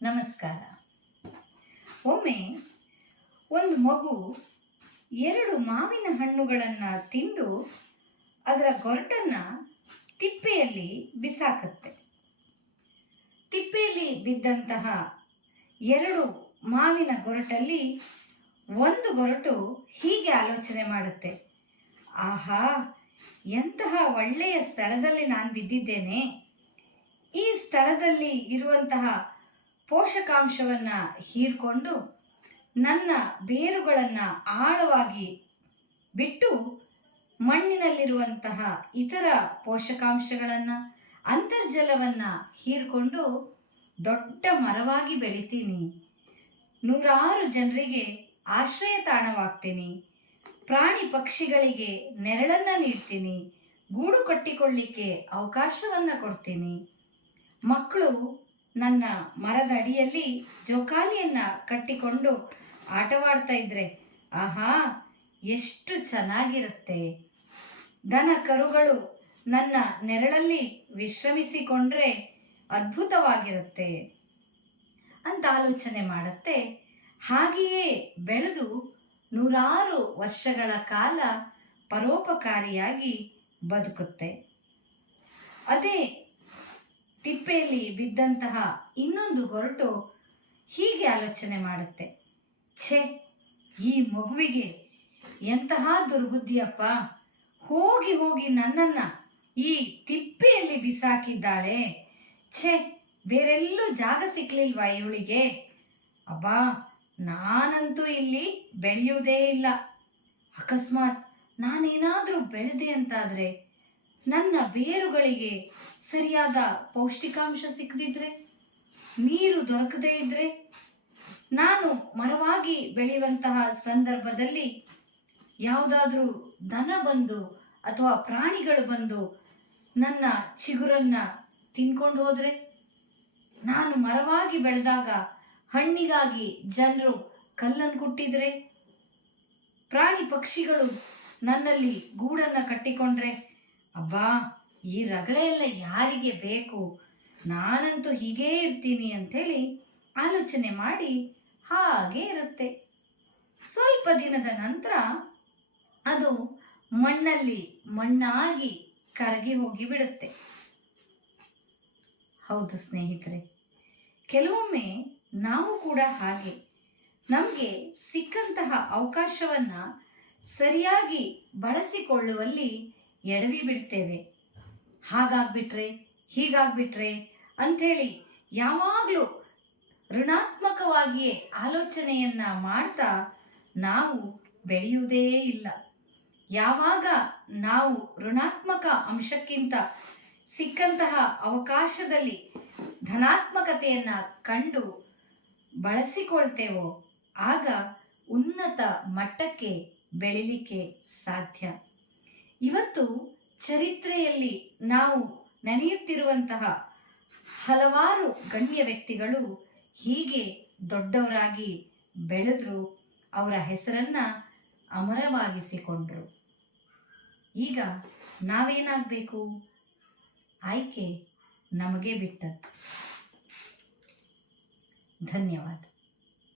ನಮಸ್ಕಾರ. ಒಮ್ಮೆ ಒಂದು ಮಗು 2 ಮಾವಿನ ಹಣ್ಣುಗಳನ್ನು ತಿಂದು ಅದರ ಗೊರಟನ್ನು ತಿಪ್ಪೆಯಲ್ಲಿ ಬಿಸಾಕತ್ತೆ. ತಿಪ್ಪೆಯಲ್ಲಿ ಬಿದ್ದಂತಹ 2 ಮಾವಿನ ಗೊರಟಲ್ಲಿ ಒಂದು ಗೊರಟು ಹೀಗೆ ಆಲೋಚನೆ ಮಾಡುತ್ತೆ, ಆಹಾ, ಎಂತಹ ಒಳ್ಳೆಯ ಸ್ಥಳದಲ್ಲಿ ನಾನು ಬಿದ್ದಿದ್ದೇನೆ. ಈ ಸ್ಥಳದಲ್ಲಿ ಇರುವಂತಹ ಪೋಷಕಾಂಶವನ್ನು ಹೀರಿಕೊಂಡು ನನ್ನ ಬೇರುಗಳನ್ನು ಆಳವಾಗಿ ಬಿಟ್ಟು ಮಣ್ಣಿನಲ್ಲಿರುವಂತಹ ಇತರ ಪೋಷಕಾಂಶಗಳನ್ನು, ಅಂತರ್ಜಲವನ್ನು ಹೀರಿಕೊಂಡು ದೊಡ್ಡ ಮರವಾಗಿ ಬೆಳಿತೀನಿ. 100 ಜನರಿಗೆ ಆಶ್ರಯ ತಾಣವಾಗ್ತೀನಿ. ಪ್ರಾಣಿ ಪಕ್ಷಿಗಳಿಗೆ ನೆರಳನ್ನು ನೀಡ್ತೀನಿ. ಗೂಡು ಕಟ್ಟಿಕೊಳ್ಳಿಕ್ಕೆ ಅವಕಾಶವನ್ನು ಕೊಡ್ತೀನಿ. ಮಕ್ಕಳು ನನ್ನ ಮರದ ಅಡಿಯಲ್ಲಿ ಜೋಕಾಲಿಯನ್ನು ಕಟ್ಟಿಕೊಂಡು ಆಟವಾಡ್ತಾ ಇದ್ರೆ ಆಹಾ, ಎಷ್ಟು ಚೆನ್ನಾಗಿರುತ್ತೆ. ದನ ಕರುಗಳು ನನ್ನ ನೆರಳಲ್ಲಿ ವಿಶ್ರಮಿಸಿಕೊಂಡ್ರೆ ಅದ್ಭುತವಾಗಿರುತ್ತೆ ಅಂತ ಆಲೋಚನೆ ಮಾಡುತ್ತೆ. ಹಾಗೆಯೇ ಬೆಳೆದು 100 ವರ್ಷಗಳ ಕಾಲ ಪರೋಪಕಾರಿಯಾಗಿ ಬದುಕುತ್ತೆ. ಅದೇ ತಿಪ್ಪೆಯಲ್ಲಿ ಬಿದ್ದಂತಹ ಇನ್ನೊಂದು ಗೊರಟು ಹೀಗೆ ಆಲೋಚನೆ ಮಾಡುತ್ತೆ, ಛೇ, ಈ ಮಗುವಿಗೆ ಎಂತಹ ದುರ್ಬುದ್ಧಿಯಪ್ಪ, ಹೋಗಿ ಹೋಗಿ ನನ್ನನ್ನು ಈ ತಿಪ್ಪೆಯಲ್ಲಿ ಬಿಸಾಕಿದ್ದಾಳೆ. ಛೇ, ಬೇರೆಲ್ಲೂ ಜಾಗ ಸಿಕ್ಕಲಿಲ್ವಾ ಇವಳಿಗೆ? ಅಬ್ಬಾ, ನಾನಂತೂ ಇಲ್ಲಿ ಬೆಳೆಯುವುದೇ ಇಲ್ಲ. ಅಕಸ್ಮಾತ್ ನಾನೇನಾದರೂ ಬೆಳೆದೆ ಅಂತಾದರೆ, ನನ್ನ ಬೇರುಗಳಿಗೆ ಸರಿಯಾದ ಪೌಷ್ಟಿಕಾಂಶ ಸಿಕ್ಕದಿದ್ರೆ, ನೀರು ದೊರಕದೇ ಇದ್ದರೆ, ನಾನು ಮರವಾಗಿ ಬೆಳೆಯುವಂತಹ ಸಂದರ್ಭದಲ್ಲಿ ಯಾವುದಾದ್ರೂ ದನ ಬಂದು ಅಥವಾ ಪ್ರಾಣಿಗಳು ಬಂದು ನನ್ನ ಚಿಗುರನ್ನು ತಿನ್ಕೊಂಡು ಹೋದರೆ, ನಾನು ಮರವಾಗಿ ಬೆಳೆದಾಗ ಹಣ್ಣಿಗಾಗಿ ಜನರು ಕಲ್ಲನ್ನು ಕುಟ್ಟಿದರೆ, ಪ್ರಾಣಿ ಪಕ್ಷಿಗಳು ನನ್ನಲ್ಲಿ ಗೂಡನ್ನು ಕಟ್ಟಿಕೊಂಡ್ರೆ, ಅಬ್ಬಾ, ಈ ರಗಳೆ ಎಲ್ಲ ಯಾರಿಗೆ ಬೇಕು? ನಾನಂತೂ ಹೀಗೇ ಇರ್ತೀನಿ ಅಂಥೇಳಿ ಆಲೋಚನೆ ಮಾಡಿ ಹಾಗೇ ಇರುತ್ತೆ. ಸ್ವಲ್ಪ ದಿನದ ನಂತರ ಅದು ಮಣ್ಣಲ್ಲಿ ಮಣ್ಣಾಗಿ ಕರಗಿ ಹೋಗಿ ಬಿಡುತ್ತೆ. ಹೌದು ಸ್ನೇಹಿತರೆ, ಕೆಲವೊಮ್ಮೆ ನಾವು ಕೂಡ ಹಾಗೆ ನಮಗೆ ಸಿಕ್ಕಂತಹ ಅವಕಾಶವನ್ನು ಸರಿಯಾಗಿ ಬಳಸಿಕೊಳ್ಳುವಲ್ಲಿ ಎಡವಿ ಬಿಡ್ತೇವೆ. ಹಾಗಾಗ್ಬಿಟ್ರೆ, ಹೀಗಾಗ್ಬಿಟ್ರೆ ಅಂಥೇಳಿ ಯಾವಾಗಲೂ ಋಣಾತ್ಮಕವಾಗಿಯೇ ಆಲೋಚನೆಯನ್ನು ಮಾಡ್ತಾ ನಾವು ಬೆಳೆಯುವುದೇ ಇಲ್ಲ. ಯಾವಾಗ ನಾವು ಋಣಾತ್ಮಕ ಅಂಶಕ್ಕಿಂತ ಸಿಕ್ಕಂತಹ ಅವಕಾಶದಲ್ಲಿ ಧನಾತ್ಮಕತೆಯನ್ನು ಕಂಡು ಬಳಸಿಕೊಳ್ತೇವೋ ಆಗ ಉನ್ನತ ಮಟ್ಟಕ್ಕೆ ಬೆಳಿಲಿಕ್ಕೆ ಸಾಧ್ಯ. ಇವತ್ತು ಚರಿತ್ರೆಯಲ್ಲಿ ನಾವು ನೆನೆಯುತ್ತಿರುವಂತಹ ಹಲವಾರು ಗಣ್ಯ ವ್ಯಕ್ತಿಗಳು ಹೀಗೆ ದೊಡ್ಡವರಾಗಿ ಬೆಳೆದ್ರು, ಅವರ ಹೆಸರನ್ನು ಅಮರವಾಗಿಸಿಕೊಂಡ್ರು. ಈಗ ನಾವೇನಾಗಬೇಕು? ಆಯ್ಕೆ ನಮಗೆ ಬಿಟ್ಟದ್ದು. ಧನ್ಯವಾದ.